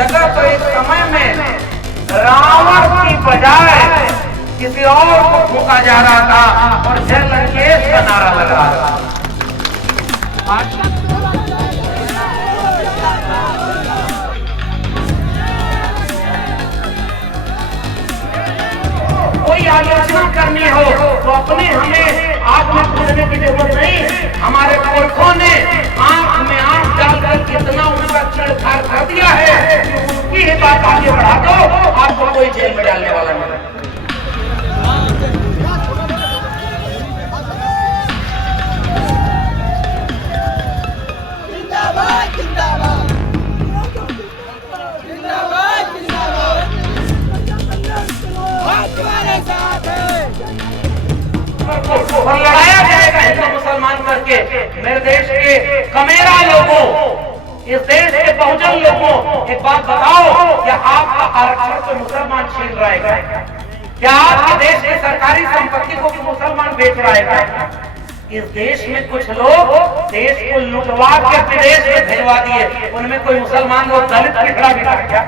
जगह तो इस समय में रावण की बजाय किसी और को फूंका जा रहा था और जय लंकेश का नारा लग रहा था। कोई आलोचना करनी हो तो अपने हमें आंख में पूछने की जरूरत नहीं। हमारे पुरखों ने आंख में आंख डालकर कितना उनका छेड़छाड़ कर दिया है कि उनकी ही बात आगे बढ़ा दो, आपको कोई जेल में डालने वाला नहीं। और लड़ाया जाएगा हिंदू मुसलमान करके। मेरे देश के कमेरा लोगों, इस देश के बहुजन लोगों, एक बात बताओ, क्या आपका आरक्षण तो मुसलमान छीन रहा है? क्या आपके देश की सरकारी संपत्ति को मुसलमान बेच रहा है? इस देश में कुछ लोग देश को लुटवा के विदेश में भिजवा दिए, उनमें कोई मुसलमान लोग दलित पिछड़ा भी कर क्या?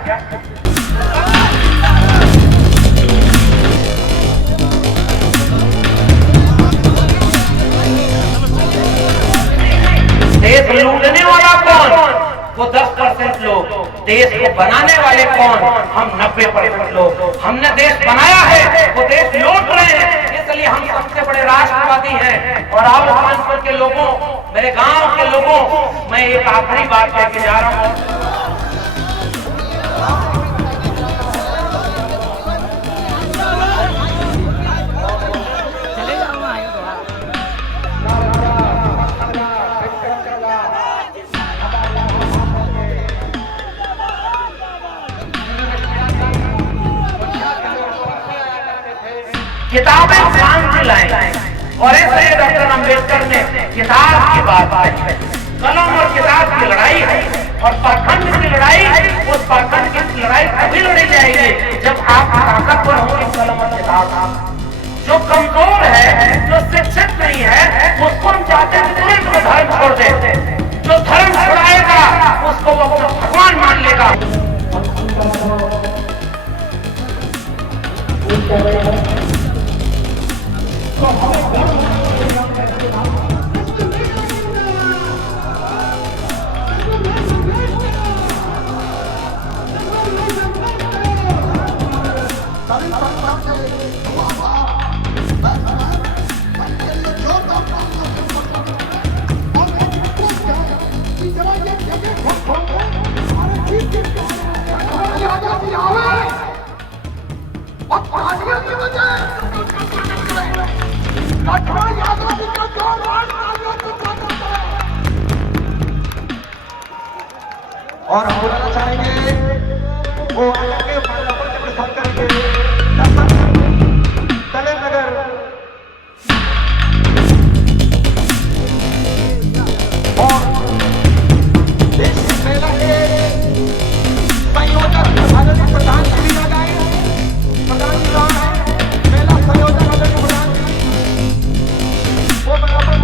देश लूटने वाला कौन? वो 10% लोग। देश को बनाने वाले कौन? हम 90% लोग। हमने देश बनाया है, वो देश लूट रहे हैं, इसलिए हम सबसे बड़े राष्ट्रवादी हैं। और आप कानपुर के लोगों, मेरे गांव के लोगों, मैं एक आखिरी बात कह के जा रहा हूं। किताबें शांति लाए और ऐसे डॉक्टर अम्बेडकर ने किताब की बात कही है। कलम और किताब की लड़ाई है और पाखंड की लड़ाई, उस पाखंड की लड़ाई तभी लड़ी जाएगी जब आप ताकतवर होंगे कलम और किताब। जो कमजोर है, जो शिक्षित नहीं है, उसको हम चाहते हैं तुरंत वो धर्म छोड़ दे। जो धर्म छुड़ाएगा उसको वो अपना भगवान मान लेगा। और हम बोलना चाहेंगे वो आगे प्रसाद करेंगे तले नगर और देश के मेला के संयोजक आदरणीय प्रधान श्री लगाए प्रधान जी है मेला संयोजक आदरणीय प्रधान वो बराबर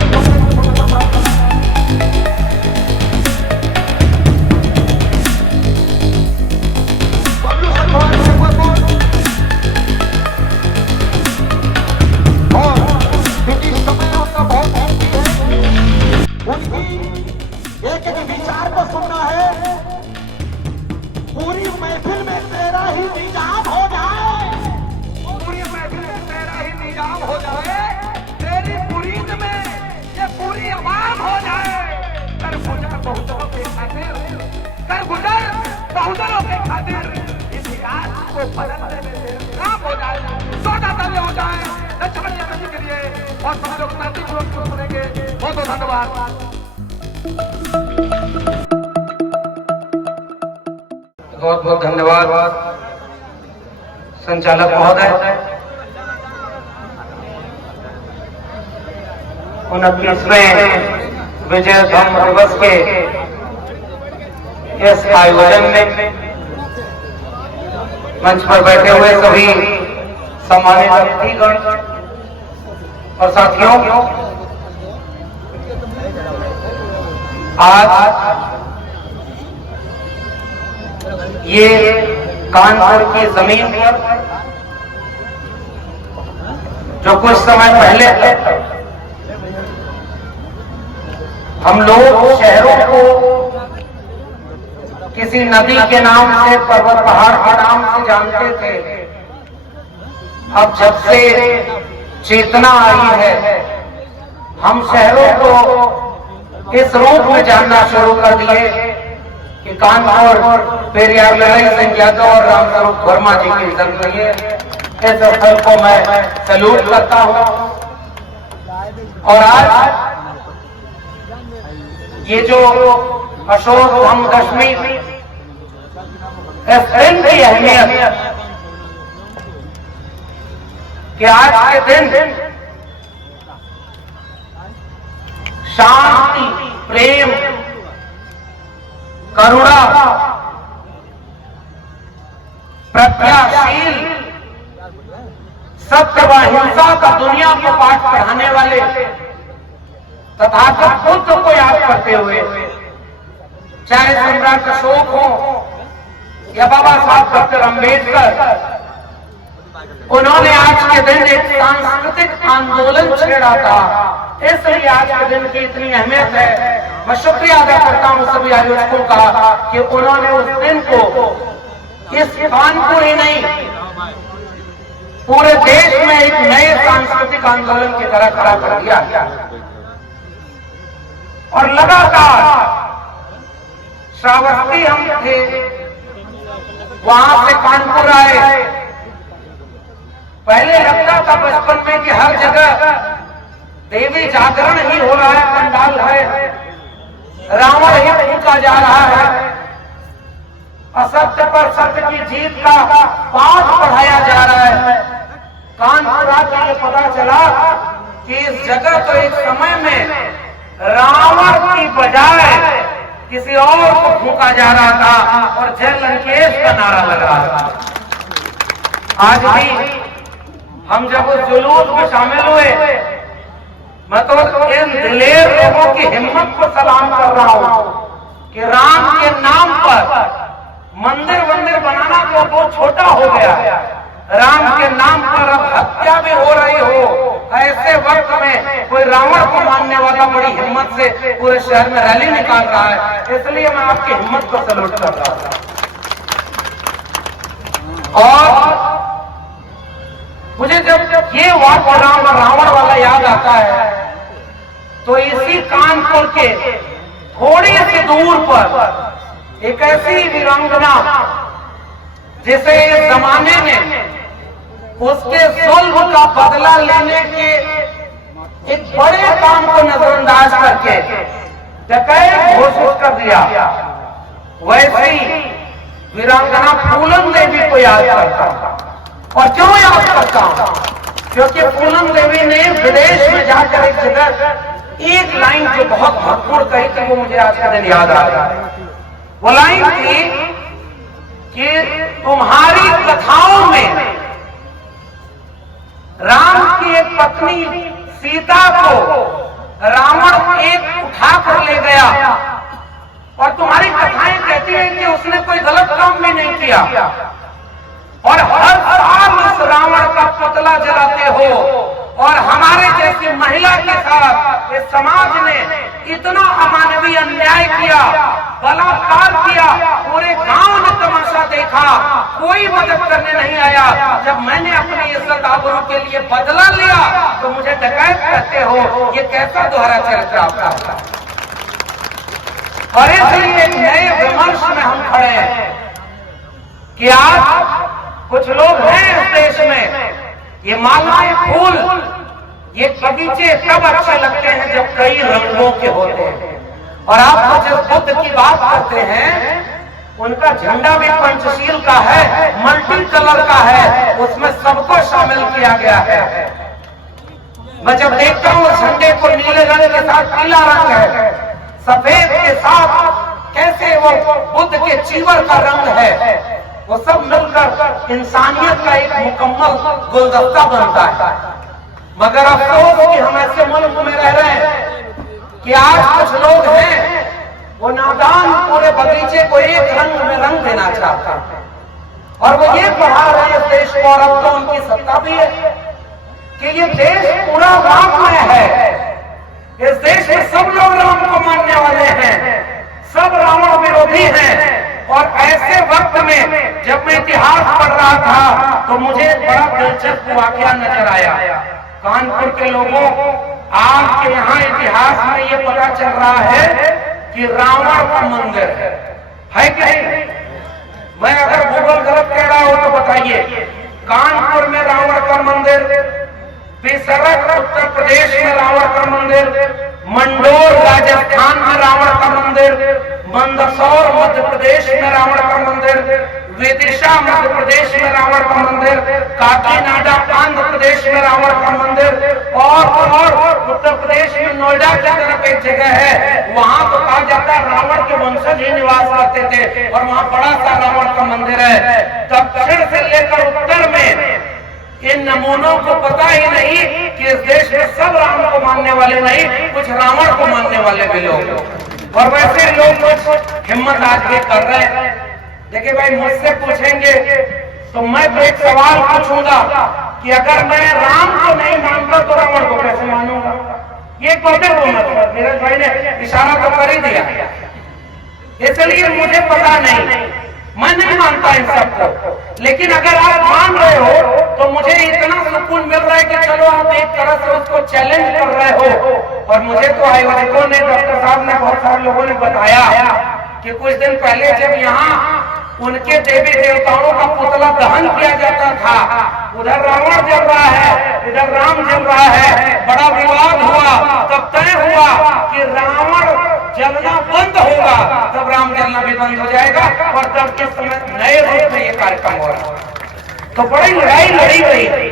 बहुजनों के खातिर इतिहास को बदलने में काम हो जाए, स्वतंत्र हो जाए, लक्ष्मण जी के लिए और सब लोग शांतिपूर्वक सुनेंगे। बहुत बहुत धन्यवाद। बहुत बहुत धन्यवाद संचालक महोदय। 29वें विजय दिवस के इस आयोजन में मंच पर बैठे हुए सभी सम्मानित अतिथिगण और साथियों, आज ये कानपुर की जमीन पर जो कुछ समय पहले हम लोग शहरों को किसी नदी के नाम से, पर्वत पहाड़ के नाम से जानते थे, अब जब से चेतना आई है हम शहरों को इस रूप में जानना शुरू कर दिए कि कानपुर पेरियार लड़ाई सिंह यादव और रामस्वरूप वर्मा जी की जन्म है। इस स्थल को मैं सैल्यूट करता हूं। और आज ये जो अशोक धम्म दशमी, इस दिन की अहमियत कि आज के दिन शांति, प्रेम, करुणा, प्रज्ञाशील, सत्य व अहिंसा का दुनिया को पाठ पढ़ाने वाले तथागत बुद्ध को याद करते हुए, चाहे सम्राट अशोक हो या बाबा साहब डॉक्टर अम्बेडकर, उन्होंने आज के दिन एक सांस्कृतिक आंदोलन छेड़ा था। इसलिए आज के दिन की इतनी अहमियत है। मैं शुक्रिया अदा करता हूं सभी आयोजकों का कि उन्होंने उस दिन को इस कानपुर ही नहीं पूरे देश में एक नए सांस्कृतिक आंदोलन की तरह खड़ा कर दिया। और लगातार श्रावस्ती हम थे, वहां से कानपुर आए। पहले लगता था बचपन में कि हर जगह देवी जागरण ही हो रहा है, पंडाल है, रावण ही फूंका जा रहा है, असत्य पर सत्य की जीत का पाठ पढ़ाया जा रहा है। कानपुर आके पता चला कि इस जगह तो एक समय में रावण की बजाय किसी और को फूंका जा रहा था और जय लंकेश का नारा लग रहा था। आज भी हम जब उस जुलूस में शामिल हुए, मैं तो इन दिलेर लोगों की हिम्मत को सलाम कर रहा हूं कि राम के नाम पर मंदिर बनाना तो बहुत छोटा हो गया, राम के नाम पर अब हत्या भी हो रही हो। ऐसे वक्त में कोई रावण को मानने वाला बड़ी हिम्मत से पूरे शहर में रैली निकाल रहा है, इसलिए मैं आपकी हिम्मत को सैल्यूट कर रहा हूं। और मुझे जब ये वाक्य रावण वाला याद आता है तो इसी कानपुर के थोड़ी सी दूर पर एक ऐसी वीरांगना जिसे इस जमाने में उसके जुल्म का बदला लेने के एक बड़े काम को नजरअंदाज करके डकैत घोषित कर दिया, वैसी वीरांगना फूलन देवी को याद करता हूं। और क्यों याद करता हूं? क्योंकि फूलन देवी ने विदेश में जाकर एक जगह एक लाइन जो बहुत महत्वपूर्ण कही थी, वो मुझे आज का दिन याद आ रहा है। वो लाइन थी कि तुम्हारी कथाओं में राम की एक पत्नी सीता को रावण एक उठा कर ले गया, और तुम्हारी कथाएं कहती हैं कि उसने कोई गलत काम भी नहीं किया, और हर साल उस रावण का पुतला जलाते हो। और हमारे जैसी महिला के साथ इस समाज ने इतना अमानवीय अन्याय किया, बलात्कार किया, पूरे गांव ने तमाशा देखा, कोई मदद करने नहीं आया। जब मैंने अपनी इज्जत आबरू के लिए बदला लिया तो मुझे डकैत कहते हो। ये कैसा दोहरा चरित्र आपका? और इसलिए एक नए विमर्श में हम खड़े हैं कि आज कुछ लोग हैं इस देश में, ये मालाएं, फूल, ये बगीचे तब अच्छे लगते हैं जब कई रंगों के होते हैं। और आप तो जिस बुद्ध की बात करते हैं उनका झंडा भी पंचशील का है, मल्टी कलर का है, उसमें सबको शामिल किया गया है। मैं जब देखता हूँ झंडे को नीले रंग के साथ पीला रंग है, सफेद के साथ कैसे वो बुद्ध के चीवर का रंग है, वो सब मिलकर इंसानियत का एक मुकम्मल गुलदस्ता बनता है। मगर अफसोस कि हम ऐसे मुल्क में रह रहे हैं कि आज कुछ लोग हैं वो नादान पूरे बगीचे को एक रंग में रंग देना चाहता और वो ये पढ़ा रहे हैं देश को, और अब तो उनकी सत्ता भी है कि ये देश पूरा राममय है। इस देश में सब लोग राम को मानने वाले हैं, सब रावण विरोधी हैं। और ऐसे वक्त में जब मैं इतिहास पढ़ रहा था तो मुझे बड़ा दिलचस्प वाकया नजर आया। कानपुर के लोगों, आपके यहाँ इतिहास में ये पता चल रहा है कि रावण का मंदिर है कि नहीं? मैं अगर गूगल गलत कह रहा हूं तो बताइए। कानपुर में रावण का मंदिर, बेसरक उत्तर प्रदेश में रावण का मंदिर, मंडोर राजस्थान में रावण का मंदिर, मंदसौर मध्य प्रदेश में रावण का मंदिर, विदिशा मध्य प्रदेश में रावण का मंदिर, काकीनाडा आंध्र प्रदेश में रावण का मंदिर, और उत्तर प्रदेश में नोएडा की तरफ एक जगह है, वहां तो कहा जाता है रावण के वंशज ही निवास करते थे और वहां बड़ा सा रावण का मंदिर है। दक्षिण से लेकर उत्तर में इन नमूनों को पता ही नहीं कि इस देश में सब राम को मानने वाले नहीं, कुछ रावण को मानने वाले भी लोग। और वैसे लोग कुछ हिम्मत आज भी कर रहे हैं। देखिए भाई, मुझसे पूछेंगे तो मैं तो एक सवाल पूछूंगा कि अगर मैं राम को नहीं मानता तो रावण को कैसे मानूंगा? ये कहते हो मतलब नीरज भाई ने इशारा तो कर ही दिया, इसलिए मुझे पता नहीं, मैं नहीं मानता इन सबको। लेकिन अगर आप मान रहे हो तो मुझे इतना सुकून मिल रहा है कि चलो आप एक तरह से उसको चैलेंज कर रहे हो। और मुझे तो आयोजकों ने, डॉक्टर साहब ने, बहुत सारे लोगों ने बताया कि कुछ दिन पहले जब यहाँ उनके देवी देवताओं का पुतला दहन किया जाता था, उधर रावण जल रहा है, इधर राम जल रहा है, बड़ा विवाद हुआ। तब तय हुआ कि रावण जलना बंद होगा तब राम जलना भी बंद हो जाएगा, और तब के समय नए रूप में ये कार्यक्रम हो रहा है। तो बड़ी लड़ाई लड़ी गई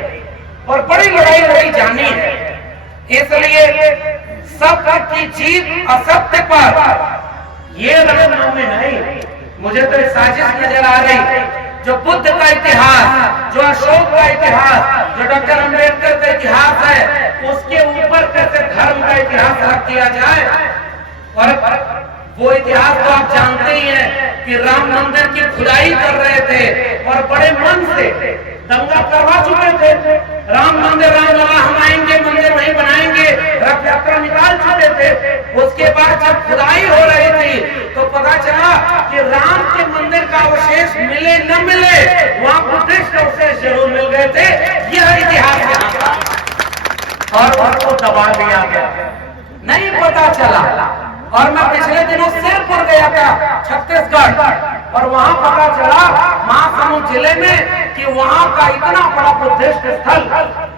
और बड़ी लड़ाई लड़ी जानी है। इसलिए सत्य की जीत असत्य पर ये रामनवमी नहीं, मुझे तो साजिश नजर आ रही। जो बुद्ध का इतिहास, जो अशोक का इतिहास, जो डॉक्टर अम्बेडकर का इतिहास है, उसके ऊपर कैसे धर्म का इतिहास रख दिया जाए। और वो इतिहास तो आप जानते ही हैं कि राम मंदिर की खुदाई कर रहे थे और बड़े मन से दंगा करवा चुके थे। राम मंदिर, रामलला हम आएंगे, मंदिर नहीं बनाएंगे, रथ यात्रा निकाल चुके थे। उसके बाद जब खुदाई हो रही थी तो पता चला कि राम के मंदिर का अवशेष मिले न मिले, वहां बुद्धिस्ट अवशेष जरूर मिल गए थे। यह इतिहास यहाँ का, और उनको दबा दिया गया, नहीं पता चला। और मैं पिछले दिनों सिरपुर गया था, छत्तीसगढ़, और वहां पता चला महासमुंद जिले में कि वहां का इतना बड़ा बुद्धिस्ट स्थल,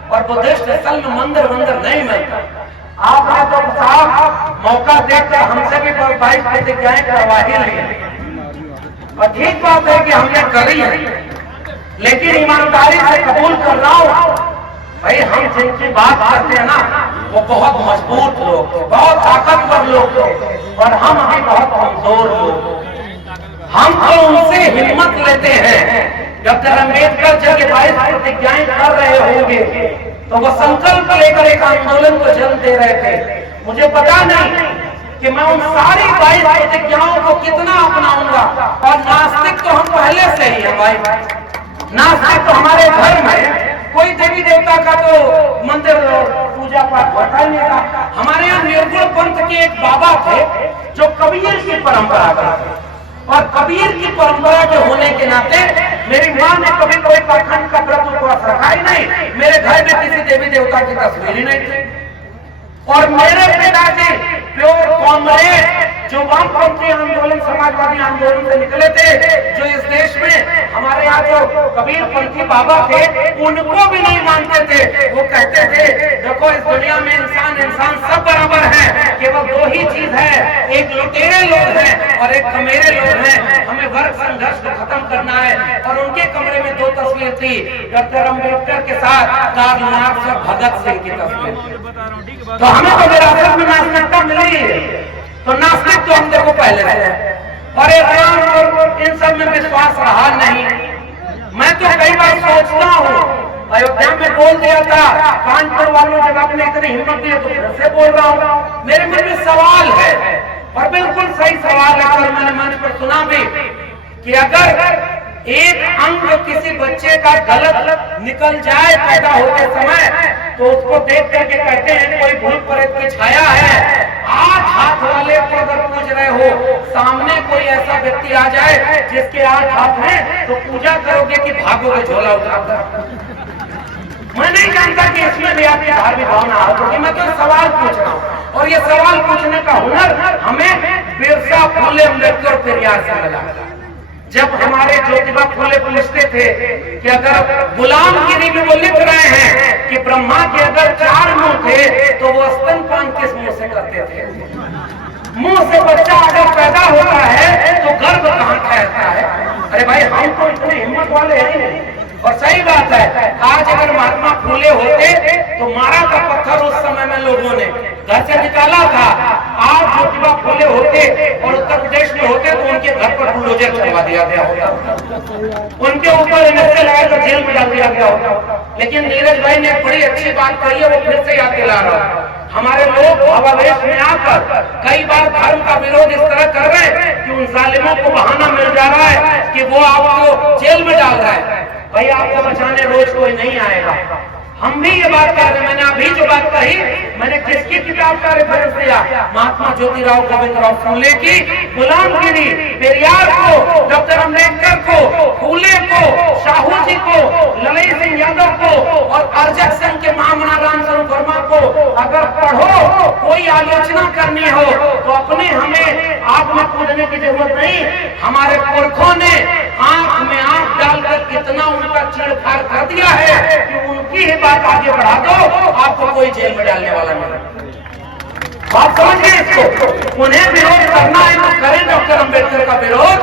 और बुद्धिस्ट स्थल में मंदिर नहीं मिलता। आपने तो साहब मौका देखकर हमसे भी 22 प्रतिज्ञाएं करवा ही नहीं, और ठीक बात है कि हमने करी है, लेकिन ईमानदारी से कबूल कर रहा हूं भाई, हम जिनकी बात करते हैं ना वो बहुत मजबूत लोग, बहुत ताकतवर लोग, और हम अभी बहुत कमजोर लोग। हम तो उनसे हिम्मत लेते हैं। डॉक्टर अम्बेडकर जब 22 प्रतिज्ञाएं कर रहे होंगे तो वो संकल्प लेकर एक आंदोलन को जन्म दे रहे थे। मुझे पता नहीं कि मैं उन सारी 22 प्रतिज्ञाओं को कितना अपनाऊंगा। और नास्तिक तो हम पहले से ही है भाई, नास्तिक तो हमारे घर में कोई देवी देवता का तो मंदिर पूजा पाठ होता ही नहीं था। हमारे यहाँ निर्गुण पंथ के एक बाबा थे जो कबीर की परंपरा का थे, और कबीर की परंपरा के होने के नाते मेरी माँ ने कभी कोई पाखंड का व्रत उपवास रखा ही नहीं। मेरे घर में किसी देवी देवता की तस्वीर ही नहीं थी। और मेरे पिताजी प्योर कॉमरेड, जो वामपंथी आंदोलन, समाजवादी आंदोलन से निकले थे, जो इस देश में हमारे यहाँ जो कबीर पंथी बाबा थे उनको भी नहीं मानते थे। वो कहते थे देखो इस दुनिया में इंसान सब बराबर है, केवल दो ही चीज है, एक लुटेरे लोग हैं और एक कमेरे लोग हैं। हमें वर्ग संघर्ष को खत्म करना है। और उनके कमरे में 2 तस्वीर थी, डॉक्टर अम्बेडकर के साथ कार्ल मार्क्स और भगत सिंह की तस्वीर। तो हमें तो विरासत में नास्तिकता मिली है, तो नास्तिक तो हम देखो पहले से, और राम और इन सब में विश्वास रहा नहीं। मैं तो कई बार सोचता हूँ, अयोध्या में बोल दिया था, कानपुर वालों जब आपने इतनी हिम्मत दी तो फिर से बोल रहा हूँ। मेरे मन में सवाल है और बिल्कुल सही सवाल है, और मैंने मंच पर सुना भी कि अगर एक अंग किसी बच्चे का गलत निकल जाए पैदा होते समय, तो उसको देख करके कहते हैं कोई भूत प्रेत की छाया है। 8 हाथ वाले को अगर पूज रहे हो, सामने कोई ऐसा व्यक्ति आ जाए जिसके 8 हाथ हैं, तो पूजा करोगे कि भागोगे झोला उठाकर? मैं नहीं जानता कि इसमें भी आपकी धार्मिक भावना आ होगी। मैं तो सवाल पूछ रहा हूँ, और ये सवाल पूछने का हुनर हमें बिरसा फुले अम्बेडकर पेरियार से मिला। जब हमारे ज्योतिबा फुले पूछते थे कि अगर गुलामगिरी में वो लिख रहे हैं कि ब्रह्मा के अगर 4 मुंह थे, तो वो स्तनपान किस मुंह से करते थे? मुंह से बच्चा अगर पैदा होता है तो गर्भ कहाँ ठहरता है? अरे भाई, हम तो इतने हिम्मत वाले हैं नहीं। और सही बात है, आज अगर महात्मा फूले होते तो मारा का पत्थर उस समय में लोगों ने घर से निकाला था। आज ज्योतिबा फूले होते और उत्तर प्रदेश में होते तो उनके घर पर बुलडोजर चलवा दिया गया होता, उनके ऊपर एनएसए लगाकर जेल में डाल दिया गया होता। लेकिन नीरज भाई ने एक बड़ी अच्छी बात कही है, वो फिर से याद दिला रहा है। हमारे लोग भावावेश में आकर कई बार धर्म का विरोध इस तरह कर रहे हैं कि उन जालिमों को बहाना मिल जा रहा है कि वो आपको जेल में डाल रहा है। भाई, आपको बचाने रोज कोई नहीं आएगा। हम भी ये बात कह रहे हैं। मैंने अभी जो बात कही, मैंने किसकी किताब का रेफरेंस दिया? महात्मा ज्योतिराव गोविंदराव फूले की गुलामगिरी। पेरियार को, डॉक्टर अम्बेडकर को, फूले को, साहू जी को, ललित सिंह यादव को और अर्जक संघ के महामना रामचंद्र वर्मा को अगर पढ़ो, कोई आलोचना करनी हो तो अपने हमें आग में कूदने की जरूरत नहीं। हमारे पुरखों ने आंख में आंख डालकर इतना उनका चीरफाड़ कर दिया है कि उनकी ही बात आगे बढ़ा दो, आपको कोई जेल में डालने वाला नहीं। आप समझिए इसको। उन्हें विरोध करना है तो करें डॉक्टर अम्बेडकर का विरोध।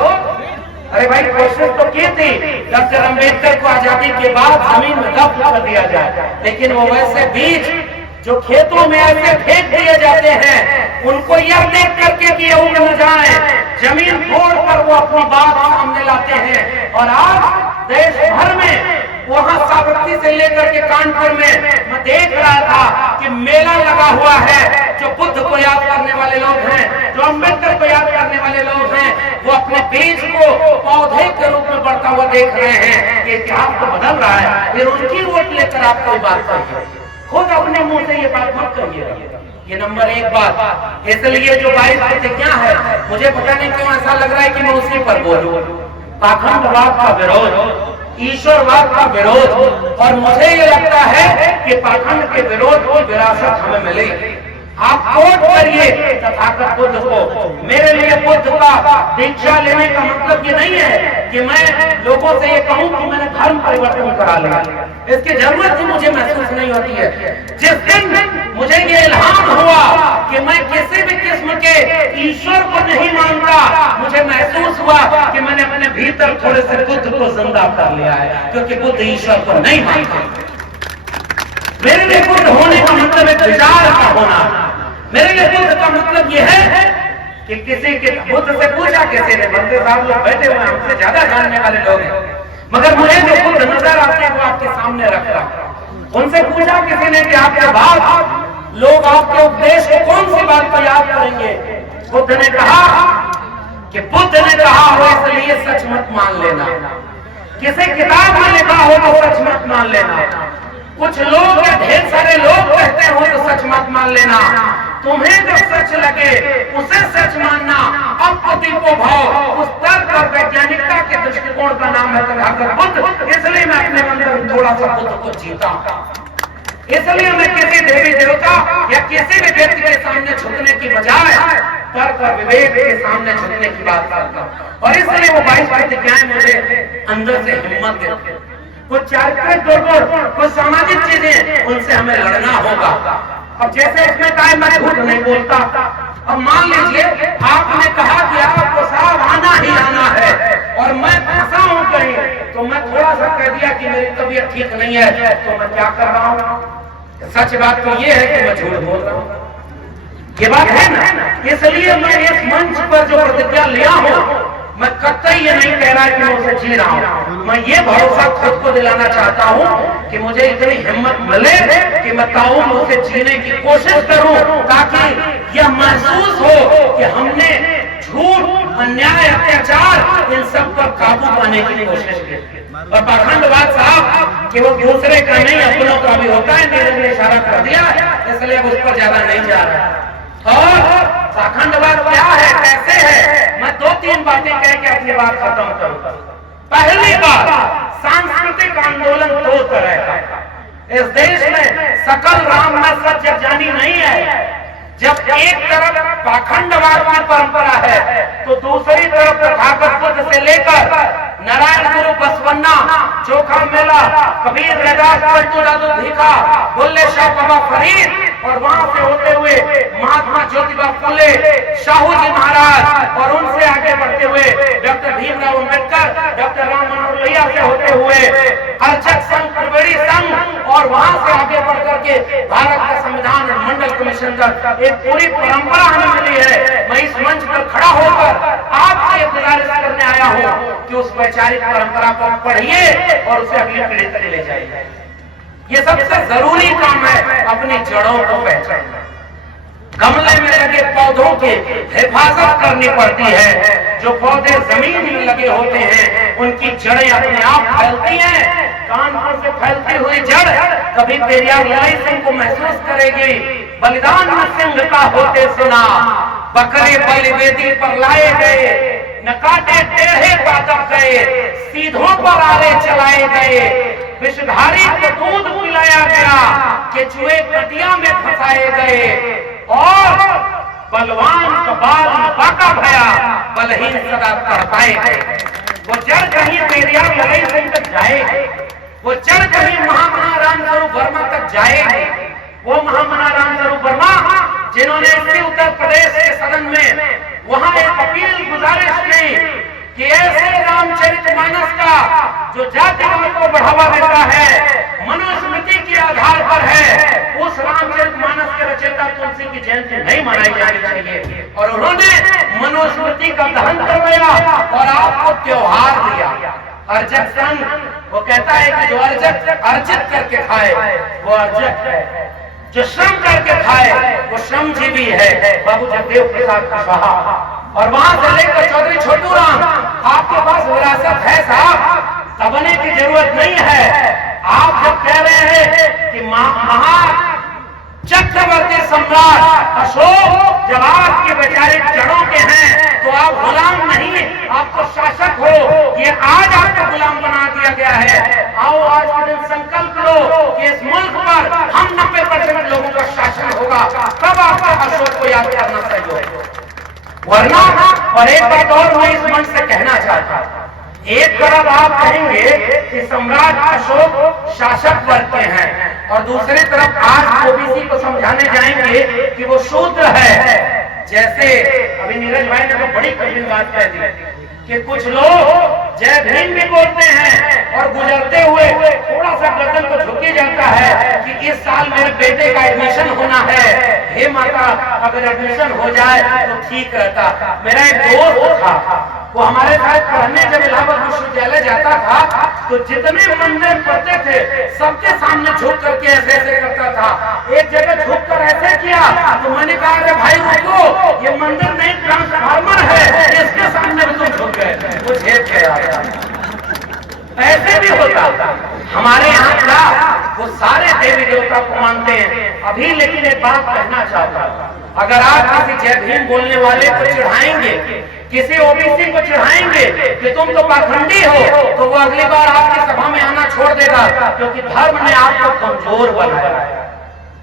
अरे भाई, कोशिश तो की थी डॉक्टर अम्बेडकर को आजादी के बाद जमीन में दफन कर दिया जाए, लेकिन वो वैसे बीज जो खेतों में ऐसे फेंक दिए जाते हैं, उनको यह देख करके कि उग न जाए, जमीन फोड़ कर वो अपनी बात सामने लाते हैं। और आज देश भर में, वहां साबरमती से लेकर के कानपुर में मैं देख रहा था कि मेला लगा हुआ है। जो बुद्ध को याद करने वाले लोग हैं, जो अम्बेडकर को याद करने वाले लोग हैं, वो अपने बीज को पौधे के रूप में बढ़ता हुआ देख रहे हैं। ये इतिहास तो बदल रहा है। फिर उनकी वोट लेकर आप कोई बात करिए, खुद अपने मुंह से ये बात मत करिएगा। ये नंबर 1 बात। इसलिए जो 22 प्रतिज्ञा है, मुझे पता नहीं क्यों ऐसा लग रहा है कि मैं उसी पर बोलूं। पाखंडवाद का विरोध, ईश्वरवाद का विरोध, और मुझे ये लगता है कि पाखंड के विरोध की विरासत हमें मिलेगी। आप वोट करिए तथागत बुद्ध को। मेरे लिए बुद्ध का दीक्षा लेने का मतलब ये नहीं है कि मैं लोगों से ये कहूं कि मैंने धर्म परिवर्तन करा लिया। इसकी जरूरत ही मुझे महसूस नहीं होती है। जिस दिन मुझे ये इल्हाम हुआ कि मैं किसी भी किस्म के ईश्वर को नहीं मानता, मुझे महसूस हुआ कि मैंने अपने भीतर थोड़े से बुद्ध को जिंदा कर लिया है, क्योंकि बुद्ध ईश्वर को नहीं मानते। मेरे लिए बुद्ध होने का मतलब एक विचार का होना। मेरे लिए बुद्ध का मतलब यह है कि किसी के बुद्ध से पूछा किसी ने, बंदे साहब लोग बैठे हुए हमसे ज्यादा जानने वाले लोग हैं, मगर मुझे जो बुद्ध नजर आते हैं वो आपके सामने रख रहा। उनसे पूछा किसी ने कि आपके बाद लोग आपके उपदेश को कौन सी बात पर याद करेंगे? बुद्ध ने कहा कि बुद्ध ने कहा हो इसलिए सच मत मान लेना। किसी किताब में लिखा हो तो सच मत मान लेना। कुछ लोग या ढेर सारे लोग कहते हो तो सच मत मान लेना। तुम्हें जो सच लगे उसे सच मानना। अब प्रतीको भाव उस तर्क और वैज्ञानिकता के दृष्टिकोण का नाम है तथागत बुद्ध। इसलिए मैं अपने अंदर थोड़ा सा बुद्ध को जीता। इसलिए मैं किसी देवी देवता या किसी भी व्यक्ति के सामने झुकने की बजाय तर्क और विवेक के सामने झुकने की बात करता हूं। और इसलिए वो 22 प्रतिज्ञाएं मुझे अंदर से हिम्मत देती है। कुछ चारित्रिक गुण, कुछ सामाजिक चीजें, उनसे हमें लड़ना होगा। अब जैसे इसमें कहा मैं झूठ नहीं बोलता। अब मान लीजिए आपने कहा कि आपको साहब आना ही आना है और मैं फंसा हूं कहीं, तो मैं थोड़ा सा कह दिया कि मेरी तबीयत ठीक नहीं है, तो मैं क्या कर रहा हूं? सच बात तो ये है कि मैं झूठ बोल रहा हूं। ये बात है ना। इसलिए मैं इस मंच पर जो प्रतिज्ञा लिया हूं, मैं कतई ये नहीं कह रहा कि मैं उसे जी रहा हूं, मैं ये भरोसा खुद को दिलाना चाहता हूं कि मुझे इतनी हिम्मत मिले कि मैं ताऊं उसे जीने की कोशिश करूं, ताकि यह महसूस हो कि हमने झूठ, अन्याय, अत्याचार इन सब पर काबू पाने की कोशिश की। और पाखंडवाद साहब कि वो दूसरे का नहीं अपनों का भी होता है, नीरज ने इशारा कर दिया, इसलिए उस पर ज्यादा नहीं जा रहा। और पाखंडवाद क्या है, कैसे है, मैं 2-3 बातें कह के अपनी बात खत्म करूं। पहली बात, सांस्कृतिक आंदोलन 2 तरह का। इस देश में सकल राम में सब जगजानी नहीं है। जब एक तरफ पाखंडवाद की परंपरा है तो दूसरी तरफ तथागत बुद्ध से लेकर नारायण गुरु बसवन्ना, चोखा मेला, कबीर रैदास, पलटू दादू भीखा, बुल्ले शाह बाबा फरीद, और वहां से होते हुए महात्मा ज्योतिबा फुले, शाहू जी महाराज, और उनसे आगे बढ़ते हुए डॉक्टर भीमराव अम्बेडकर, डॉक्टर राम मनोहर लोहिया से होते हुए अर्चक संघ, त्रिवेणी संघ, और वहां से आगे बढ़ करके भारत का संविधान और मंडल कमीशन का एक पूरी परंपरा हमें मिली है। मैं इस मंच पर खड़ा होकर आपसे गुजारिश करने आया हूं कि उस वैचारिक परंपरा को पढ़िए और उसे अगली पीढ़ी तक ले जाइए। ये सबसे जरूरी काम है, अपनी जड़ों को पहचानना। गमले में लगे पौधों की हिफाजत करनी पड़ती है। जो पौधे जमीन में लगे होते हैं उनकी जड़ें अपने आप फैलती हैं। कानपुर से फैलती हुई जड़ कभी पेरियार लड़ाई सिंह को महसूस करेगी। बलिदान में सिंह का होते सुना, बकरे बलिवेदी पर लाए गए, न काटे टेढ़े बातक गए, सीधों पर आरे चलाए गए, विषधारी को दूध पिलाया गया, केचुए कटिया में फंसाए गए, और बलवान का बाल बाका भया, बलहीन सदा तड़पाए गए। वो जड़ कहीं पेरियार लड़ाई सिंह तक जाएगी, वो जड़ कहीं महामना रामस्वरूप वर्मा तक जाएगी। वो महामना रामस्वरूप वर्मा जिन्होंने इसी उत्तर प्रदेश के सदन में वहां एक अपील गुजारिश की कि ऐसे रामचरितमानस का जो जातिवाद को बढ़ावा देता है, मनुस्मृति के आधार पर है, उस रामचरितमानस के रचयिता तुलसी की जयंती नहीं मनाई जानी चाहिए। और उन्होंने मनुस्मृति का दहन करवाया और आपको त्योहार दिया। अर्जक संघ वो कहता है कि जो अर्जित करके खाए वो अर्जक है, जो श्रम करके खाए वो श्रमजीवी है। बाबू जगदेव प्रसाद कुशवाहा, और वहां से लेकर चौधरी छोटू राम, आपके पास विरासत है साहब, दबने की जरूरत नहीं है। आप जब कह रहे हैं कि चक्रवर्ती सम्राट अशोक जब आपके वैचारिक जड़ों के हैं तो आप गुलाम नहीं, आप तो शासक हो। ये आज आपको गुलाम बना दिया गया है। आओ आज के दिन संकल्प लो कि इस मुल्क पर हम 90% लोगों का शासन होगा, तब आपको अशोक को याद करना चाहिए। वरना, और एक बात और मैं इस मंच से कहना चाहता हूं, एक तरफ आप कहेंगे कि सम्राट अशोक शासक वर्ग के हैं, और दूसरी तरफ आज ओबीसी को समझाने जाएंगे कि वो शूद्र है। जैसे अभी नीरज भाई ने तो बड़ी कठिन बात कह दी कि कुछ लोग जय भीम भी बोलते हैं और गुजरते हुए थोड़ा सा गर्दन को झुकी जाता है कि इस साल मेरे बेटे का एडमिशन होना है, हे माता अगर एडमिशन हो जाए तो ठीक रहता। मेरा एक दोस्त था, वो हमारे साथ पढ़ने जब इलाहाबाद विश्वविद्यालय जाता था तो जितने मंदिर पढ़ते थे सबके सामने झुक करके ऐसे ऐसे करता था। एक जगह झुक कर ऐसे किया तो मैंने कहा अरे भाई रुको, ये मंदिर नहीं ट्रांसफार्मर है, इसके सामने भी तुम झुक गए। वो झेप गया। ऐसे भी होता था हमारे यहाँ का, वो सारे देवी देवता को मानते हैं। अभी लेकिन एक बात कहना चाहता हूँ, अगर आप किसी जय भीम बोलने वाले को चिढ़ाएंगे, किसी ओबीसी को चिढ़ाएंगे कि तुम तो पाखंडी हो, तो वो अगली बार आपकी सभा में आना छोड़ देगा, क्योंकि धर्म ने आपको कमजोर बनाया।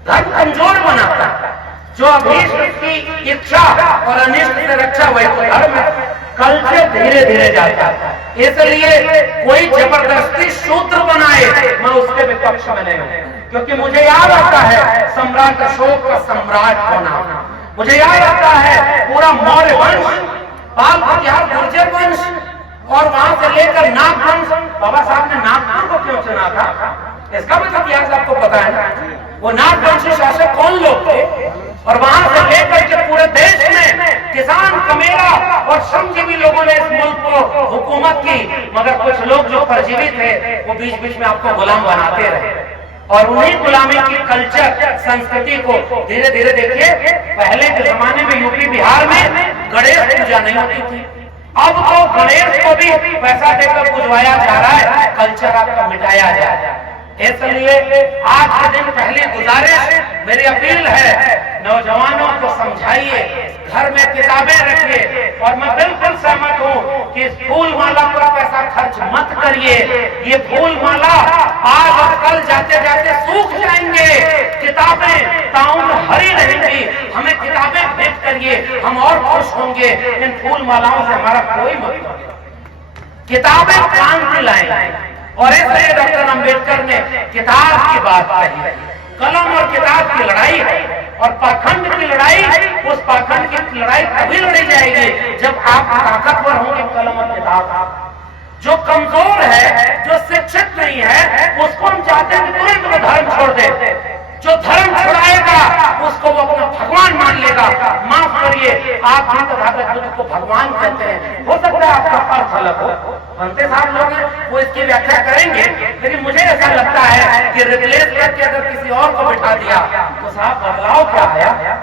धर्म कमजोर बनाता है। जो अभीष्ट की इच्छा और अनिष्ट से रक्षा वही तो धर्म है। कल्चर धीरे धीरे जाता है, इसलिए कोई जबरदस्ती शूद्र बनाए मैं उसके विपक्ष में नहीं हूं। क्योंकि मुझे याद आता है सम्राट अशोक का सम्राट होना, मुझे याद आता है पूरा मौर्य वंश, बाल बख्तियार गुर्जर वंश, और वहां से लेकर नाग वंश। बाबा साहब ने नागपुर को क्यों चुना था? इसका भी इतिहास आपको पता है ना। वो नागवंशी शासक कौन लोग थे, और वहां से लेकर के पूरे देश में किसान, कमेरा और श्रमजीवी लोगों ने इस मुल्क को हुकूमत की, मगर कुछ लोग जो परजीवी थे वो बीच बीच में आपको गुलाम बनाते रहे, और उन्हीं गुलामी की कल्चर, संस्कृति को धीरे धीरे देखिए, पहले के जमाने में यूपी बिहार में गणेश पूजा नहीं होती थी, अब तो गणेश को भी पैसा देकर पूजवाया जा रहा है, कल्चर आपका मिटाया जा रहा है। इसलिए आज के दिन पहली गुजारिश, मेरी अपील है, नौजवानों को समझाइए, घर में किताबें रखिए, और मैं बिल्कुल सहमत हूँ कि इस फूल माला पर पैसा खर्च मत करिए। ये फूल माला आज और कल जाते जाते सूख जाएंगे, किताबें ताउन हरी रहेंगी, हमें किताबें भेंट करिए, हम और खुश होंगे। इन फूल मालाओं से हमारा कोई मतलब नहीं। किताबें क्रांति लाएं, और इसलिए डॉक्टर अंबेडकर ने किताब की बात कही। कलम और किताब की लड़ाई है, और पाखंड की लड़ाई, उस पाखंड की लड़ाई तभी लड़ी जाएगी जब आप ताकतवर होंगे कलम और किताब। जो कमजोर है, जो शिक्षित नहीं है, उसको हम चाहते हैं कि तुरंत वो धर्म छोड़ दे। जो धर्म छुड़ाएगा उसको वो अपना भगवान मान लेगा। माफ करिए, आप भी तथागत बुद्ध को भगवान कहते हैं, हो सकता है आपका अर्थ अलग हो, बनते साहब लोग हैं वो इसकी व्याख्या करेंगे, लेकिन मुझे ऐसा लगता है कि रिप्लेस करके अगर किसी और को बिठा दिया तो साहब बदलाव क्या आया।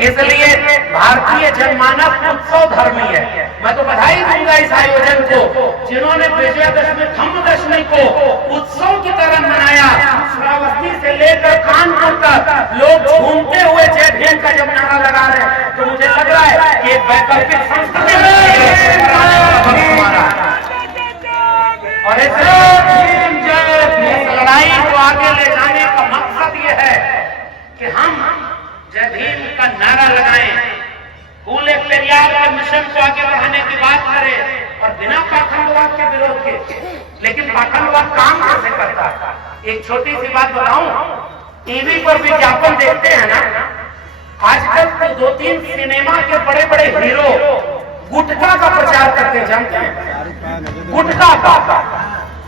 इसलिए भारतीय जनमानस उत्सव धर्मी है। मैं तो बधाई दूंगा इस आयोजन को, जिन्होंने विजयादशमी, धम्मदशमी को उत्सव की तरह मनाया। श्रावस्ती से लेकर कानपुर तक लोग घूमते हुए जय भीम का जब नारा लगा रहे हैं, तो मुझे लग रहा है कि एक वैकल्पिक संस्कृति और इस लड़ाई को आगे ले जाने का मकसद ये है कि हम जय भीम का नारा लगाएं, फूले पेरियार के मिशन को आगे बढ़ाने की बात करें, और बिना पाखंडवाद के विरोध के। लेकिन पाखंडवाद काम कैसे करता है? एक छोटी सी बात बताऊं, टीवी पर विज्ञापन देखते हैं ना, आजकल तो 2-3 सिनेमा के बड़े बड़े हीरो गुटखा का प्रचार करते हैं, जानते हैं? गुटखा का,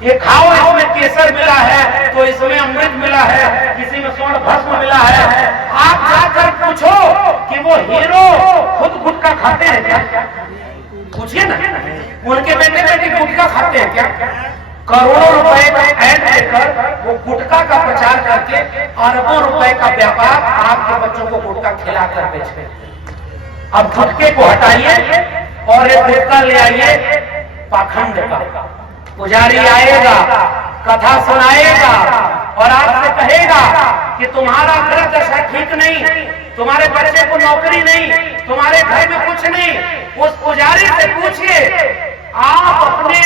ये खाओ, इसमें केसर मिला है, तो इसमें अमृत मिला है, किसी में स्वर्ण भस्म मिला है। आप जाकर पूछो कि वो हीरो खुद गुटखा खाते हैं क्या? पूछिए ना, उनके बेटे बेटी गुटखा खाते हैं क्या? करोड़ों रुपए का ऐड देकर वो गुटखा का प्रचार करके अरबों रुपए का व्यापार आपके बच्चों को गुटखा खिलाकर बेचते। अब गुटखे को हटाइए और एक गुटखा ले आइए पाखंड का। पुजारी आएगा, कथा सुनाएगा, और आपसे कहेगा कि तुम्हारा ग्रह दशा ठीक नहीं, तुम्हारे बच्चे को नौकरी नहीं, तुम्हारे घर में कुछ नहीं। उस पुजारी से पूछिए, आप अपने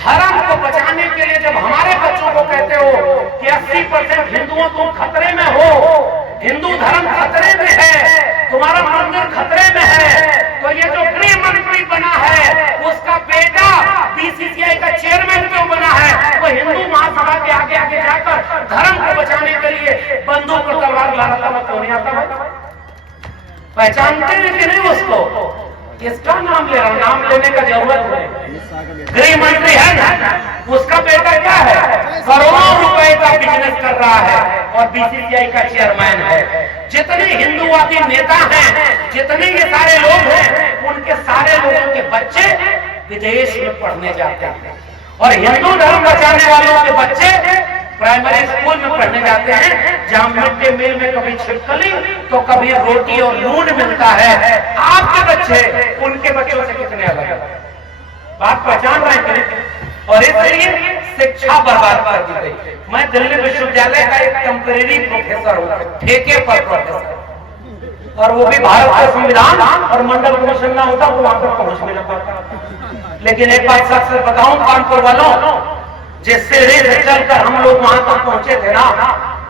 धर्म को बचाने के लिए जब हमारे बच्चों को कहते हो कि 80% हिंदुओं तुम खतरे में हो, हिंदू धर्म खतरे में है, तुम्हारा मंदिर खतरे में है, तो ये जो गृह मंत्री बना है उसका बेटा बीसीसीआई का चेयरमैन क्यों बना है? वो हिंदू महासभा के आगे आगे जाकर धर्म को बचाने के लिए बंदूक और तलवार लाता क्यों नहीं आता? पहचानते हैं कि नहीं उसको? किसका नाम ले रहा, नाम लेने का जरूरत है। गृह मंत्री है ना, उसका बेटा क्या है? करोड़ों रुपए का बिजनेस कर रहा है और बीसीसीआई का चेयरमैन है। जितने हिंदूवादी नेता हैं, जितने ये सारे लोग हैं, उनके सारे लोगों के बच्चे विदेश में पढ़ने जाते हैं, और हिंदू धर्म बचाने वालों के बच्चे प्राइमरी स्कूल में पढ़ने जाते हैं, जहां मिड डे मील में कभी छिपकली तो कभी रोटी और नून मिलता है। आपके बच्चे उनके बच्चों से कितने अलग है? बात पहचान रहे हैं? और इसलिए शिक्षा बर्बाद कर दी गई। मैं दिल्ली विश्वविद्यालय का एक टेम्परेरी प्रोफेसर हूँ, ठेके पर प्रोफेसर, और वो भी भारत का संविधान और मंडल कमीशन ना होता तो वहां पर पहुंच भी न पाता। लेकिन एक बात सच से बताऊं कानपुर वालों, जिस सीढ़ी से चलकर हम लोग वहां तक पहुंचे थे ना,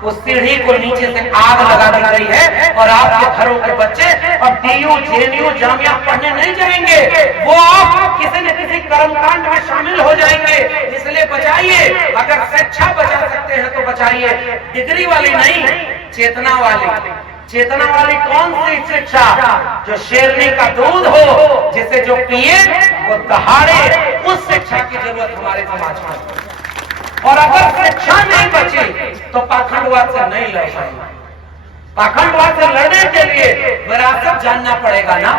उस सीढ़ी को नीचे से आग लगा दी गई है, और आपके घरों के बच्चे अब डीयू, जेएनयू, जामिया पढ़ने नहीं जाएंगे, वो आप किसी न किसी कर्मकांड में शामिल हो जाएंगे। इसलिए बचाइए, अगर शिक्षा बचा सकते हैं तो बचाइए, डिग्री वाली नहीं, चेतना वाली। चेतना वाली कौन सी शिक्षा? जो शेरनी का दूध हो, जिसे जो पिए वो दहाड़े, उस शिक्षा की जरूरत हमारे समाज में। और अगर शिक्षा नहीं बची तो पाखंडवाद से नहीं लड़ पाएंगे। पाखंडवाद से लड़ने के लिए विरासत जानना पड़ेगा ना।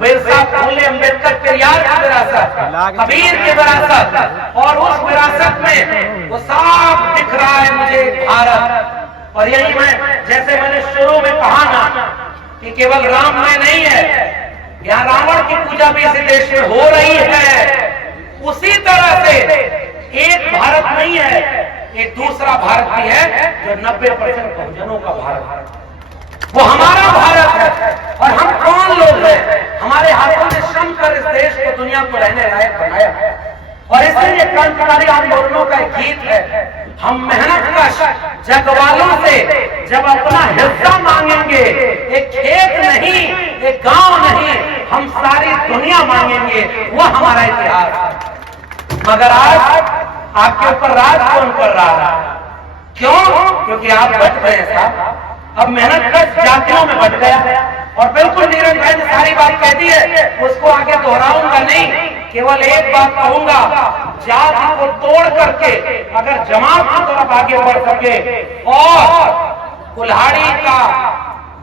बिरसा, फूले, अम्बेडकर, पेरियार की विरासत, कबीर की विरासत, और उस विरासत में वो साफ दिख रहा है मुझे भारत। और यही मैं, जैसे मैंने शुरू में कहा ना कि केवल राम में नहीं है, यहाँ रावण की पूजा भी इस देश में हो रही है। उसी तरह से एक भारत नहीं है, एक दूसरा भारत भी है जो 90% बहुजनों का भारत है। वो हमारा भारत है। और हम कौन लोग हैं? हमारे हाथों ने श्रम कर इस देश को, दुनिया को रहने लायक बनाया है। और इसलिए क्रांतिकारी आंदोलनों का एक गीत है, हम मेहनत कश जगवालों से जब अपना हिस्सा मांगेंगे, एक खेत नहीं, एक गांव नहीं, हम सारी दुनिया मांगेंगे। वो हमारा इतिहास है। मगर आज आपके ऊपर राज कौन कर रहा है? क्यों? क्योंकि आप बच गए साहब। अब मेहनत कश जातियों में बच गया। और बिल्कुल नीरज भाई ने सारी बात कह दी है, उसको आगे दोहराऊंगा नहीं। केवल एक बात कहूंगा, जाति को तोड़ करके अगर जमात की तरफ आगे बढ़ सके और कुल्हाड़ी का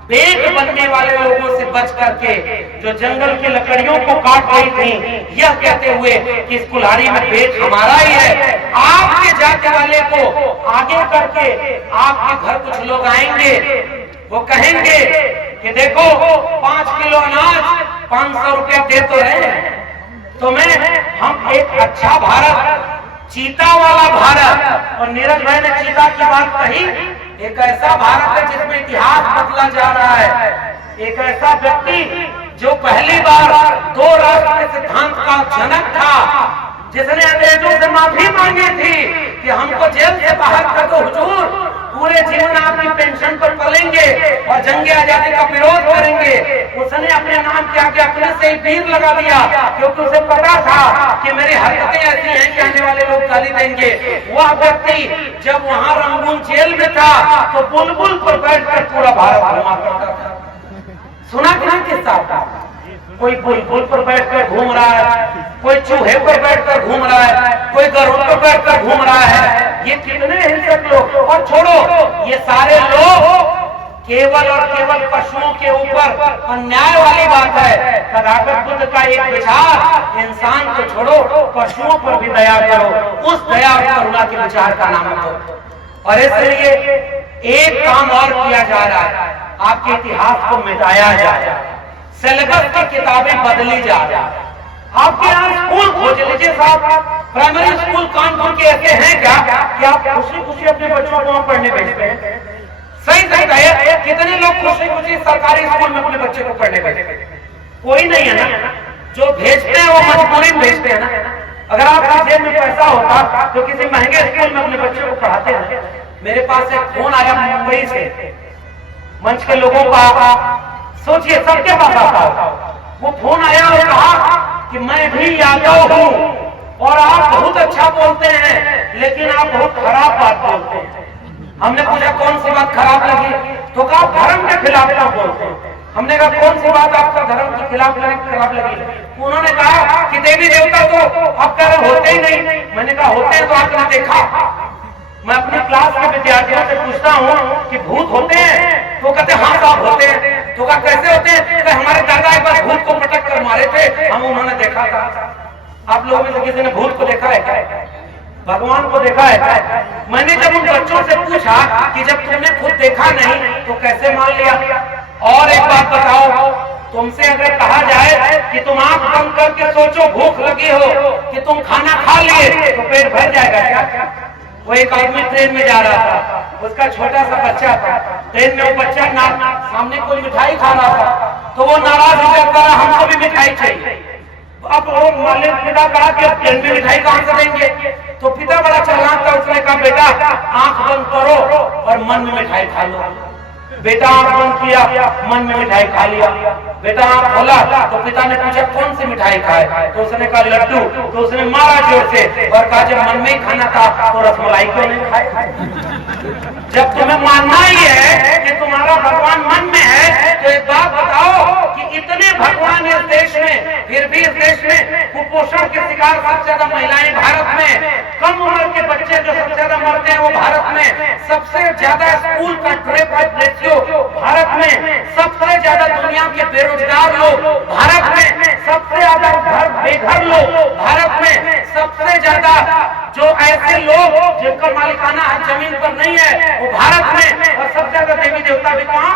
बेग बनने वाले लोगों से बच करके जो जंगल की लकड़ियों को काट रही थी, यह कहते हुए कि इस कुल्हाड़ी में बेग हमारा ही है, आपके जाति वाले को आगे करके आपके घर कुछ लोग आएंगे, वो कहेंगे कि देखो 5 किलो अनाज 500 रुपया दे तो रहे हैं तुम्हें, हम एक अच्छा भारत, चीता वाला भारत। और नीरज भाई ने चीता की बात कही, एक ऐसा भारत है जिसमें इतिहास बदला जा रहा है। एक ऐसा व्यक्ति जो पहली बार 2 राष्ट्र के सिद्धांत का जनक था, जिसने अंग्रेजों से माफी मांगी थी कि हमको जेल से बाहर कर दो हुजूर, पूरे जीवन आपकी पेंशन पर पलेंगे और जंग आजादी का विरोध करेंगे। उसने अपने नाम के आगे अपने से ही तीर लगा दिया, क्योंकि उसे पता था कि मेरी हरकतें ऐसी हैं कि आने वाले लोग गाली देंगे। वह व्यक्ति जब वहां रंगून जेल में था तो बुलबुल पर बैठकर पूरा भारत घुमा करता था। सुना कि नहीं किस्सा? कोई बुलबुल पर बैठकर घूम रहा है, कोई चूहे पर बैठकर घूम रहा है, कोई गरुड़ पर बैठकर घूम रहा है। ये कितने हिंसक लोग! और छोड़ो, ये सारे लोग केवल और केवल पशुओं के ऊपर अन्याय वाली बात है। तथागत बुद्ध का एक विचार, इंसान को छोड़ो, पशुओं पर भी दया करो, उस दया और करुणा के विचार का नाम है। और इसलिए एक काम और किया जा रहा है, आपके इतिहास को मिटाया जा रहा है, सिलेबस की किताबें बदली जा रही है। आपके यहाँ स्कूल खोज लीजिए साहब, प्राइमरी स्कूल कानपुर के ऐसे हैं क्या कि आप खुशी खुशी अपने बच्चों को वहां पढ़ने भेजते हैं? सही सही कहे, कितने लोग खुशी खुशी सरकारी स्कूल में अपने बच्चे को पढ़ने भेजते हैं? कोई नहीं है ना। जो भेजते हैं वो मजबूरी में भेजते हैं ना। अगर आपकी जेब में पैसा होता तो किसी महंगे स्कूल में अपने बच्चे को पढ़ाते हैं। मेरे पास एक फोन आया मुंबई से, मंच के लोगों का, सोचिए सबके पास आता हो, वो फोन आया और कहा कि मैं भी यादव हूं और आप बहुत अच्छा बोलते हैं लेकिन आप बहुत खराब बात बोलते हैं। हमने पूछा कौन सी बात खराब लगी? तो कहा धर्म के खिलाफ ना बोलते हैं। हमने कहा कौन सी बात आपका धर्म के खिलाफ लगी? उन्होंने कहा कि देवी देवता तो आप कह रहे होते ही नहीं। मैंने कहा होते हैं तो आपने देखा? मैं अपनी क्लास के विद्यार्थियों से पूछता हूँ कि भूत होते हैं? तो कहते हाँ साहब होते हैं। तो कहा कैसे होते हैं? तो हमारे दादा एक बार भूत को पटक कर मारे थे, हम उन्होंने देखा था। आप लोगों में से किसी ने भूत को देखा है क्या? भगवान को देखा है? मैंने जब उन बच्चों से पूछा कि जब तुमने खुद देखा नहीं तो कैसे मान लिया? और एक बात बताओ, तुमसे अगर कहा जाए कि तुम आंख बंद करके सोचो भूख लगी हो कि तुम खाना खा लिए तो पेट भर जाएगा क्या? वो एक आदमी ट्रेन में जा रहा था, उसका छोटा सा बच्चा था, ट्रेन में वो बच्चा सामने कोई मिठाई खा रहा था, तो वो नाराज हो गया, कहा हमको भी मिठाई चाहिए। अब वो मालिक पिता कहा कि अब ट्रेन में मिठाई कहां से देंगे? तो पिता बड़ा चालाक था, उसने कहा बेटा आंख बंद करो और मन में मिठाई खा लो। बेटा आंख बंद किया, मन में मिठाई खा लिया। बेटा आंख खोला तो पिता ने पूछा कौन सी मिठाई खाए? तो उसने कहा लड्डू। तो उसने मारा जोर से और कहा जब मन में ही खाना था तो रसमलाई क्यों नहीं खाए? जब तुम्हें मानना ही है कि तुम्हारा भगवान मन में है, तो एक बात बताओ कि इतने भगवान इस देश में, फिर भी इस देश में कुपोषण के शिकार सबसे ज्यादा महिलाएं भारत में, कम उम्र के बच्चे जो सबसे ज्यादा मरते हैं वो भारत में, सबसे ज्यादा स्कूल का ड्रॉपआउट रेशियो भारत में, सबसे ज्यादा दुनिया के बेरोजगार लोग भारत में, सबसे ज्यादा घर बेघर लोग भारत में, सबसे ज्यादा जो ऐसे लोग जिनका मालिकाना हक जमीन पर नहीं है वो भारत में, और सबसे ज्यादा देवी देवता भी कहाँ?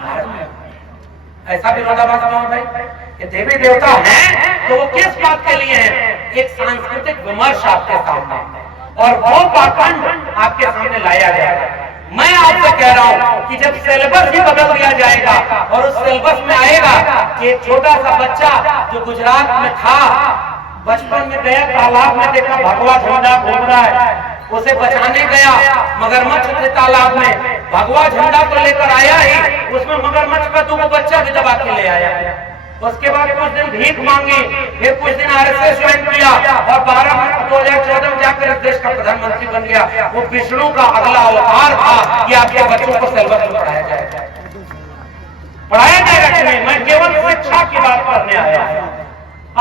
भारत में। ऐसा विरोधाभास क्यों है भाई? ये देवी देवता हैं तो वो किस बात के लिए हैं? एक सांस्कृतिक विमर्श आपके सामने, और वो पाखंड आपके सामने लाया जाएगा। मैं आपसे कह रहा हूं कि जब सिलेबस ही बदल दिया जाएगा और उस सिलेबस में आएगा कि एक छोटा सा बच्चा जो गुजरात में था, बचपन में गया, तालाब में देखा भगवा झंडा घूम रहा है, उसे बचाने गया, मगरमच्छ थे तालाब में, भगवा झंडा तो लेकर आया ही, उसमें मगरमच्छ का 2 बच्चा भी दबा के ले आया। उसके बाद कुछ दिन भीख मांगी, फिर कुछ दिन आरएसएस ज्वाइन किया, और 2014 में जाकर इस देश का प्रधानमंत्री बन गया। वो विष्णु का अगला अवतार था कि आपके बच्चों को सिलेबस में पढ़ाया जाएगा। पढ़ाया जाएगा कि नहीं? मैं केवल शिक्षा की बात करने आया हूं।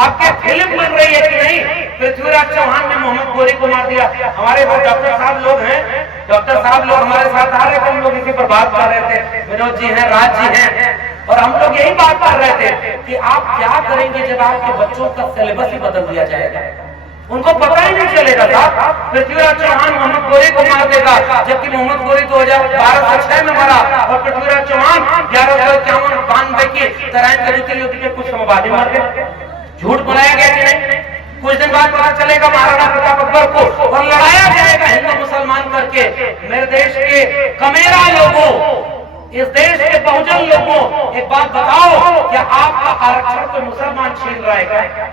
आपके फिल्म बन रही है कि नहीं? पृथ्वीराज चौहान ने मोहम्मद गोरी को मार दिया। हमारे वो डॉक्टर साहब लोग हैं, डॉक्टर साहब लोग हमारे साथ आ रहे थे, हम लोग इसी पर बात कर रहे थे, विनोद जी हैं, राज जी हैं, और हम लोग यही बात कर रहे थे कि आप क्या करेंगे जब आपके बच्चों का सिलेबस ही बदल दिया जाएगा। उनको पता ही नहीं चलेगा साहब। पृथ्वीराज चौहान मोहम्मद गोरी को मार देगा, जबकि मोहम्मद गोरी 2012-06 में मरा, और पृथ्वीराज चौहान 1191 की तराइन युद्ध के कुछ समावादी मार गए। झूठ बनाया गया कि नहीं? कुछ दिन बाद पता चलेगा महाराणा प्रताप अकबर को, और लड़ाया जाएगा हिंदू मुसलमान करके। मेरे देश के कमेरा लोगों, इस देश के बहुजन लोगों, एक बात बताओ, क्या आपका आरक्षण तो मुसलमान छीन रहा है क्या?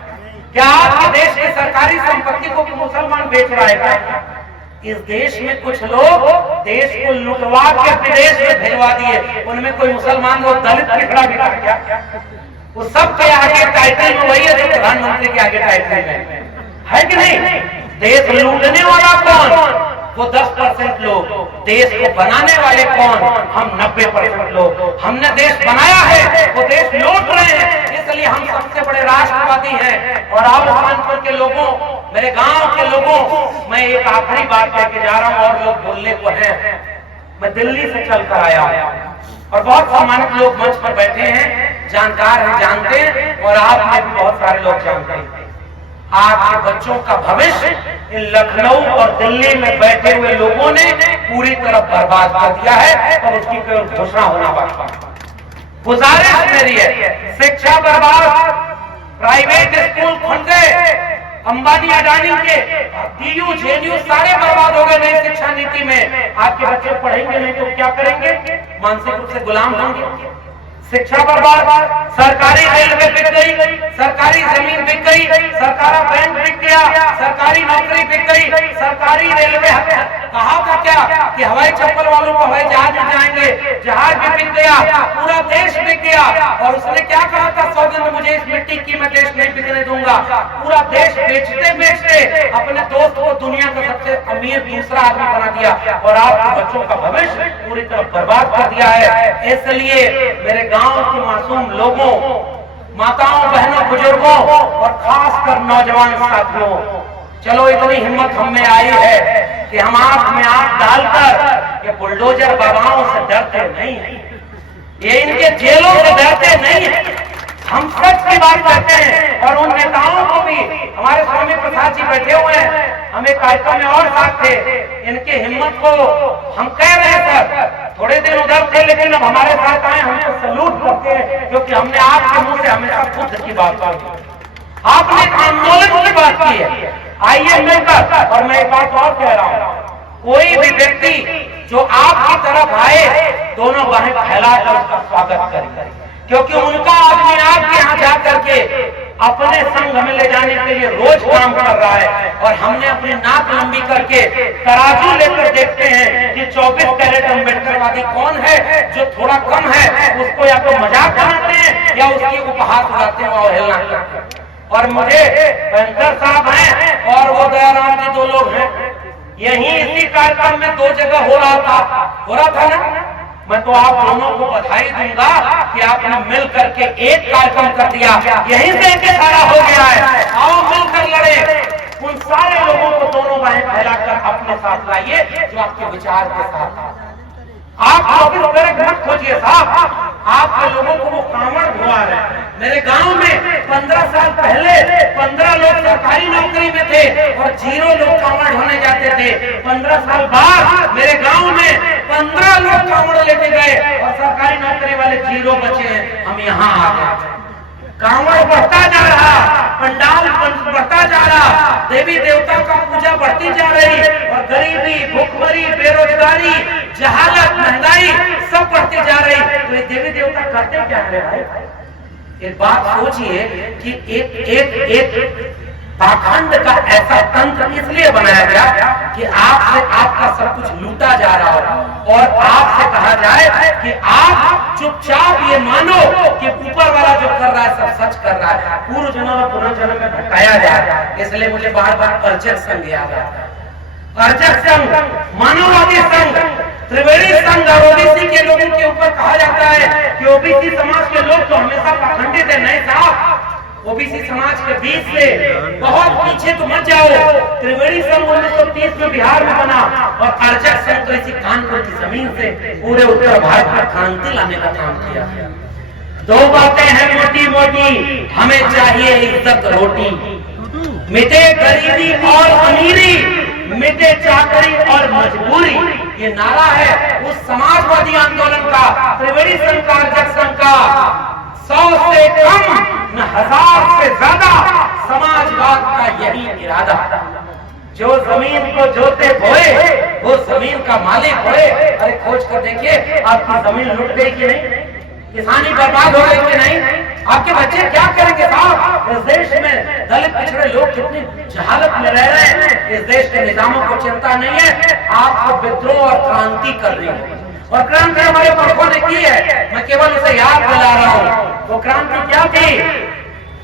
क्या आपके देश की सरकारी संपत्ति को मुसलमान बेच रहा है क्या? इस देश में कुछ लोग देश को लुटवा के विदेश में भिजवा दिए, उनमें कोई मुसलमान लोग दलित पिछड़ा भी था क्या? वो सब के आगे टाइटल में वही है जो प्रधानमंत्री के आगे टाइटल में है कि नहीं? देश लूटने वाला कौन? वो 10% लोग। देश को बनाने वाले कौन? हम 90% लोग। हमने देश बनाया है, वो देश लूट रहे हैं, इसलिए हम सबसे बड़े राष्ट्रवादी हैं। और आप कानपुर के लोगों, मेरे गांव के लोगों, मैं एक आखिरी बात कह के जा रहा हूं, और लोग बोलने को हैं। मैं दिल्ली से चल कर आया और बहुत सम्मानित लोग मंच पर बैठे हैं, जानकार हैं, जानते हैं, और आप में भी बहुत सारे लोग जानते हैं। आपके बच्चों का भविष्य इन लखनऊ और दिल्ली में बैठे हुए लोगों ने पूरी तरह बर्बाद कर दिया है, और उसकी केवल घोषणा होना बाकी। गुजारिश मेरी है, शिक्षा बर्बाद, प्राइवेट स्कूल खुल गए, अंबानी अडानी के डीयू जेएनयू सारे बर्बाद हो गए नई शिक्षा नीति में। आपके बच्चे पढ़ेंगे नहीं तो क्या करेंगे? मानसिक रूप से गुलाम होंगे। शिक्षा बर्बाद, सरकारी रेलवे बिक गई, सरकारी जमीन बिक गई, सरकारी बैंक बिक गया, सरकारी नौकरी बिक गई, सरकारी रेलवे कहा था क्या कि हवाई चप्पल वालों को हवाई जहाज में जाएंगे, जहाज भी बिक गया, पूरा देश बिक गया। और उसने क्या कहा था? सौगंध मुझे इस मिट्टी की, मैं देश नहीं बिकने दूंगा। पूरा देश बेचते बेचते अपने दोस्त को दुनिया का सबसे अमीर दूसरा आदमी बना दिया, और आपके बच्चों का भविष्य पूरी तरह बर्बाद कर दिया है। इसलिए मेरे गांव के मासूम लोगों, माताओं, बहनों, बुजुर्गों, और खासकर नौजवान साथियों, चलो इतनी हिम्मत हम में आई है कि हम आंख में आंख डालकर ये बुलडोजर बाबाओं से डरते नहीं हैं, ये इनके जेलों से डरते नहीं हैं। हम सच की बात करते हैं, और उन नेताओं को भी, हमारे स्वामी प्रसाद जी बैठे हुए हैं, हम एक कार्यक्रम में और साथ थे, इनके हिम्मत को हम कह रहे हैं सर, थोड़े दिन उधर थे लेकिन अब हमारे साथ आए, हमको सैल्यूट करते हैं, क्योंकि हमने आपके मुंह से हमेशा बुद्ध की बात की, आपने आंदोलन की बात की है। आइए मिलकर, और मैं एक बात और कह रहा हूं, कोई भी व्यक्ति जो आपकी तरफ आए, दोनों बाहें फैलाकर उसका स्वागत करें, क्योंकि उनका आदमी आपके यहाँ जाकर के अपने संघ में ले जाने के लिए रोज काम कर रहा है। और हमने अपनी नाक लंबी करके तराजू लेकर देखते हैं कि 24 कैरेट अम्बेडकरवादी कौन है, जो थोड़ा कम है उसको या तो मजाक बनाते हैं या उसकी उपहास उड़ाते हैं और अवहेलना करते हैं। और मुझे पेंटर साहब हैं और वो दयाराम जी, 2 लोग हैं, यहीं इसी कार्यक्रम में 2 जगह हो रहा था ना। मैं तो आप दोनों को बधाई दूंगा कि आपने मिल करके एक कार्यक्रम कर दिया, यहीं से एक इशारा हो गया है। आओ मिलकर लड़े, उन सारे लोगों को दोनों बाहें फैलाकर अपने साथ लाइए जो आपके विचार के साथ। आप 24 कैरेट मत खोजिए साहब, आपके लोगों को वो कांवड़ धुआ रहे हैं। मेरे गांव में 15 साल पहले 15 लोग सरकारी नौकरी में थे और 0 लोग कांवड़ होने जाते थे। 15 साल बाद मेरे गांव में 15 लोग कांवड़ लेके गए और सरकारी नौकरी वाले 0 बचे हैं। हम यहाँ आ गए, कांवड़ बढ़ता जा रहा, पंडाल बढ़ता जा रहा, देवी देवता का पूजा बढ़ती जा रही और गरीबी, भूखमरी, बेरोजगारी, जहालत, महंगाई सब बढ़ती जा रही। तो ये देवी देवता करते क्या है भाई? एक बात सोचिए कि एक पाखंड का ऐसा तंत्र इसलिए बनाया गया कि आपसे आपका सब कुछ लूटा जा रहा हो और आपसे कहा जाए कि आप चुपचाप ये मानो कि ऊपर वाला जो कर रहा है सब सच कर रहा है। पूर्व जन्म और पुनर्जन्म में भटकाया जाए, इसलिए मुझे बार बार अर्चक संघ याद आता है। अर्चक संघ, मानववादी संघ, त्रिवेणी संघ और ओबीसी के लोगों के ऊपर कहा जाता है कि ओबीसी समाज के लोग तो हमेशा पाखंडित है। नहीं साहब, ओबीसी समाज के बीच से बहुत पीछे तो मत जाओ। त्रिवेणी संघ 1930 में बिहार में बना और अर्चक संघ तो इसी कानपुर की जमीन से पूरे उत्तर भारत में क्रांति लाने का काम किया। 2 बातें हैं मोटी मोटी, हमें चाहिए इज्जत रोटी, मिटे गरीबी और अमीरी, मिटे चाकरी और मजबूरी। ये नारा है उस समाजवादी आंदोलन का, त्रिवेणी संघ का, अर्चक संघ का। 100 से कम न 1000 से ज्यादा समाजवाद का यही इरादा। जो जमीन को जोते बोए वो जमीन का मालिक होए। अरे खोज कर देखिए, आपकी जमीन लुट गई कि नहीं, किसानी बर्बाद हो गई कि नहीं, आपके बच्चे क्या करेंगे साहब? इस देश में दलित पिछड़े लोग कितनी जहालत में रह रहे हैं, इस देश के निजामों को चिंता नहीं है। आपको विद्रोह और क्रांति कर रही है और क्रांति हमारे पुरखों ने की है, मैं केवल उसे याद दिला रहा हूँ। वो क्रांति क्या थी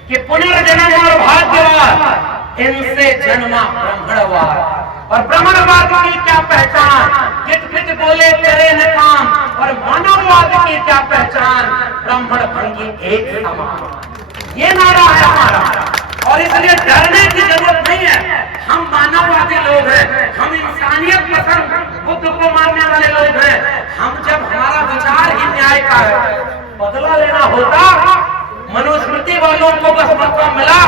कि पुनर्जन्म और भाग्यवाद, इनसे जन्मा ब्राह्मणवाद। और ब्राह्मणवाद की क्या पहचान? किट पिट बोले तेरे न काम। और मानववाद की क्या पहचान? ब्राह्मण भंगी एक समान। ये नारा है हमारा और इसलिए डरने की जरूरत नहीं है। हम मानववादी लोग हैं, हम इंसानियत पसंद, बुद्ध को मानने वाले लोग हैं। हम जब हमारा विचार ही न्याय का है, बदला लेना होता, मनुस्मृति वालों को बस मौका मिला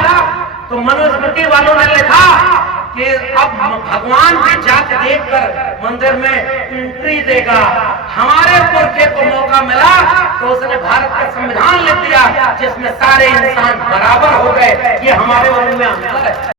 तो मनुस्मृति वालों ने लिखा कि अब भगवान भी जाके देखकर मंदिर में एंट्री देगा। हमारे पुरखे को मौका मिला तो उसने भारत का संविधान लिख दिया जिसमें सारे इंसान बराबर हो गए। ये हमारे मन में अंतर है।